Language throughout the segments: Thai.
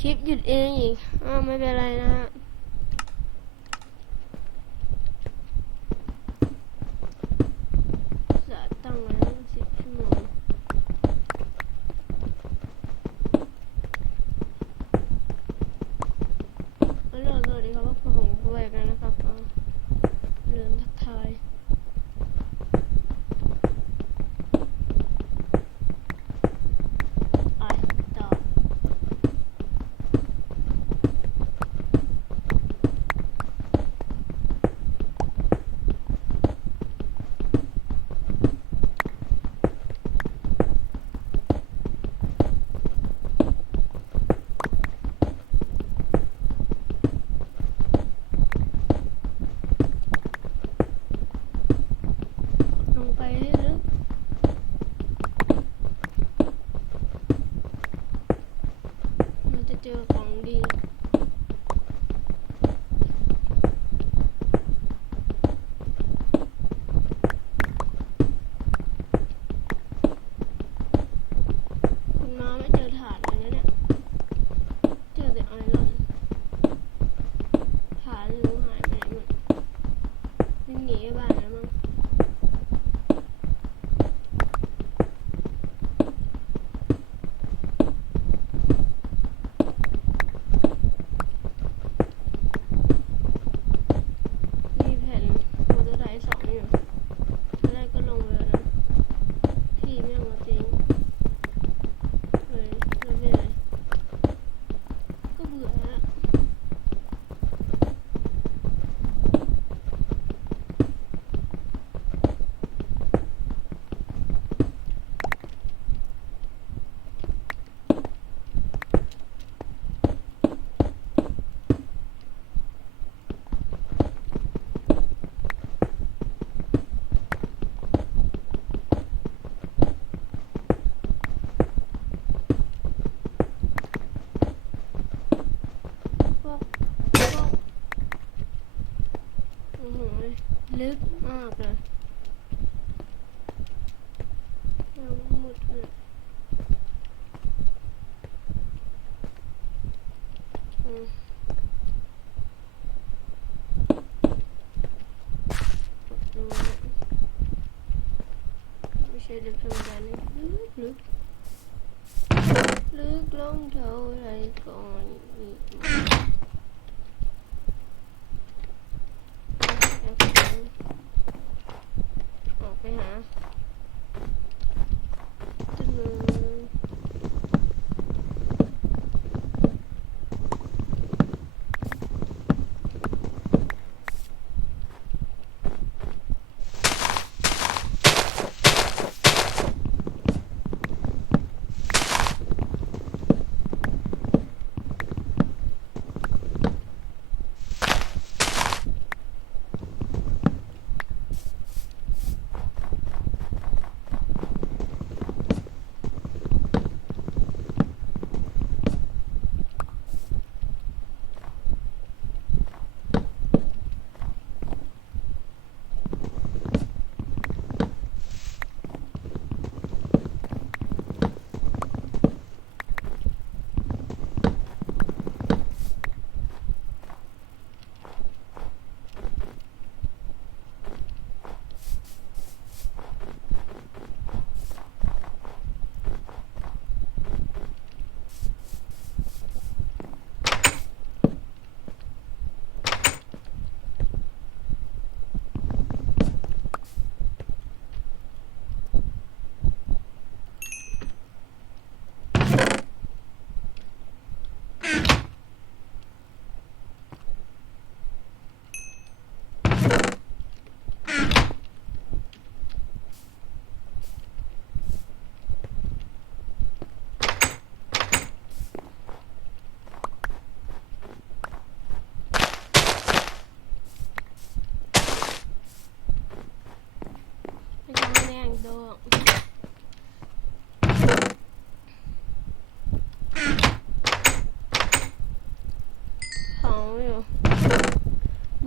คลิปหยุดเองอีกอ้าวไม่เป็นไรนะฮะ ลึกมากเลยยังหมดเลยอืมดูไม่ใช่ลึกธรรมดานี่ลึกลึกลึกลงเท่าไรก่อนอีก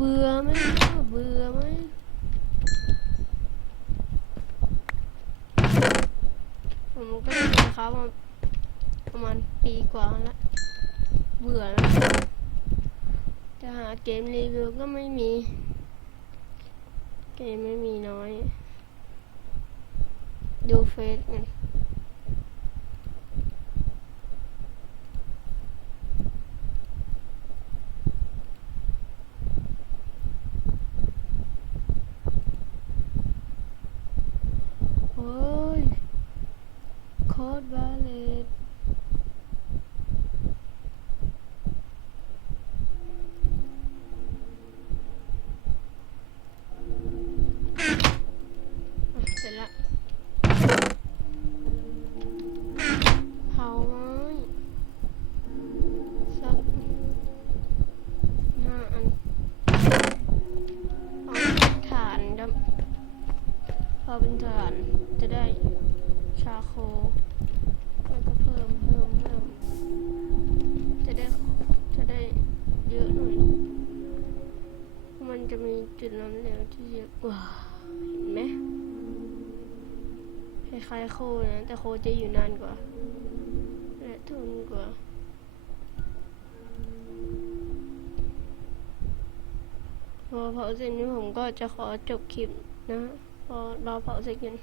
บื่อไหมเบื่อไหมผมก็เล่นนะครับมาประมาณปีกว่าแล้วเบื่อแล้วจะหาเกมรีวิวก็ไม่มี เกมไม่มีน้อย ดูเฟซไง ได้ชาโคแล้วก็เพิ่มเพิ่มเพิ่มจะได้จะได้เยอะหน่อย มันจะมีจุดล้มเหลวที่เยอะกว่า เห็นไหมคล้ายๆโคนะ แต่โคจะอยู่นานกว่า และทนกว่าพอเผาเสร็จนี้ผมก็จะขอจบคลิปนะ พอรอเผาเสร็จกัน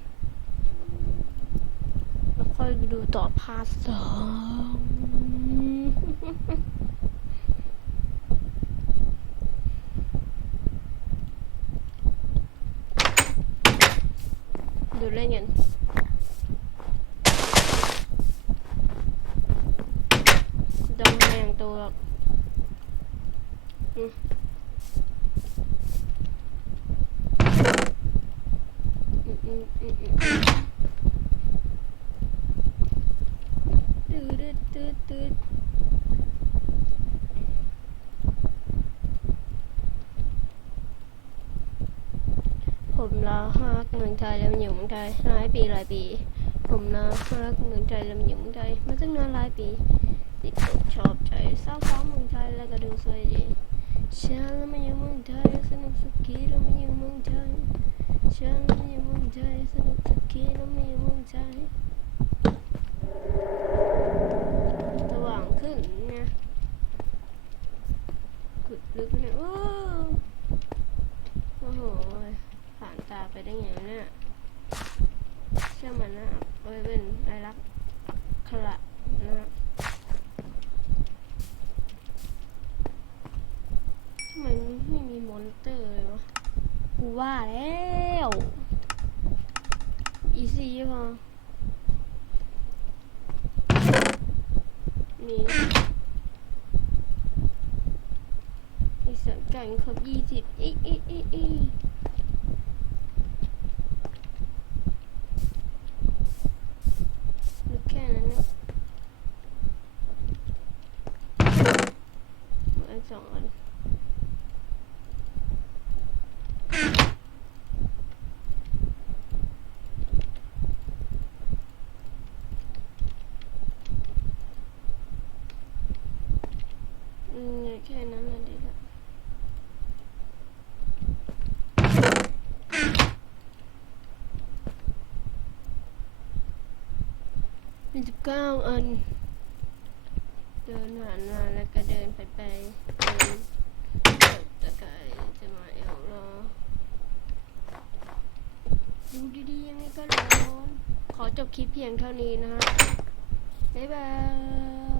ค่อยดูต่อพาร์ทสองดูเล่นกันต้องแรงตัวอืมอืมอืมอืมอืม ตืดตืดตืด ผมรอฮักเมืองไทยแล้วมันอยู่เมืองไทยหลายปีหลายปี ผมรอฮักเมืองไทยแล้วมันอยู่เมืองไทยมาตั้งนานหลายปีติดอกชอบใจสาวสาเมืองไทยแล้วก็ดูสวยดีฉันแล้วมันอยู่เมืองไทยสนุกสุขีแล้วมันอยู่เมืองไทยฉันแล้วมันอยู่เมืองไทยสนุกสุขีแล้วมันอยู่เมืองไทยสว่างขึ้นนะขุดลึกนี่ยโอ้โอ้โห ผ่านตา ไปได้ไงเนี่ยเชื่อมันนะเอาไว้เป็นลายลักษณ์ขละนะทำไมไม่มีมอนเตอร์เลยวะกูว่าแล้วอีซี่พอนี่ไอเสียงไก่ครบยี่สิบอีอีอีอีนึกแค่นั้นเนี่ยเหลืออีก สองอันแค่นั้นแหละดีละมีสิบเก้าอัน เดินผ่านมาแล้วก็เดินไปไปเดินตะไคร้จะมาเอวรอดูดีๆยังไงก็ร้อนขอจบคลิปเพียงเท่านี้นะฮะบ๊ายบาย